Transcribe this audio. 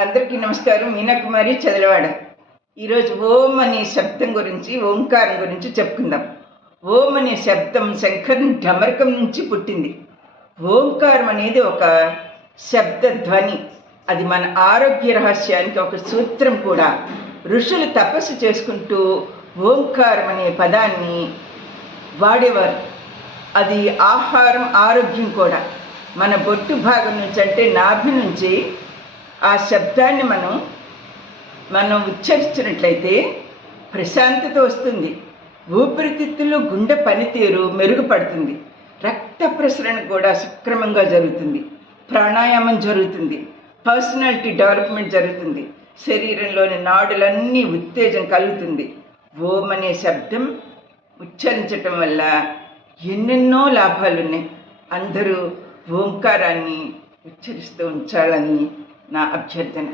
అందరికీ నమస్కారం. మీనాకుమారి చదలవాడ. ఈరోజు ఓం అనే శబ్దం గురించి, ఓంకారం గురించి చెప్పుకుందాం. ఓం అనే శబ్దం శంకరుని ఢమరకం నుంచి పుట్టింది. ఓంకారం అనేది ఒక శబ్ద ధ్వని. అది మన ఆరోగ్య రహస్యానికి ఒక సూత్రం కూడా. ఋషులు తపస్సు చేసుకుంటూ ఓంకారం అనే పదాన్ని వాడేవారు. అది ఆహారం, ఆరోగ్యం కూడా. మన బొట్టు భాగం నుంచి, అంటే నాభి నుంచి ఆ శబ్దాన్ని మనం ఉచ్చరించినట్లయితే ప్రశాంతత వస్తుంది. ఊపిరితిత్తులు, గుండె పనితీరు మెరుగుపడుతుంది. రక్త ప్రసరణ కూడా సక్రమంగా జరుగుతుంది. ప్రాణాయామం జరుగుతుంది. పర్సనాలిటీ డెవలప్మెంట్ జరుగుతుంది. శరీరంలోని నాడులన్నీ ఉత్తేజం కలుగుతుంది. ఓం అనే శబ్దం ఉచ్చరించటం వల్ల ఎన్నెన్నో లాభాలున్నాయి. అందరూ ఓంకారాన్ని ఉచ్చరిస్తూ ఉంచాలని నా అభ్యర్థన.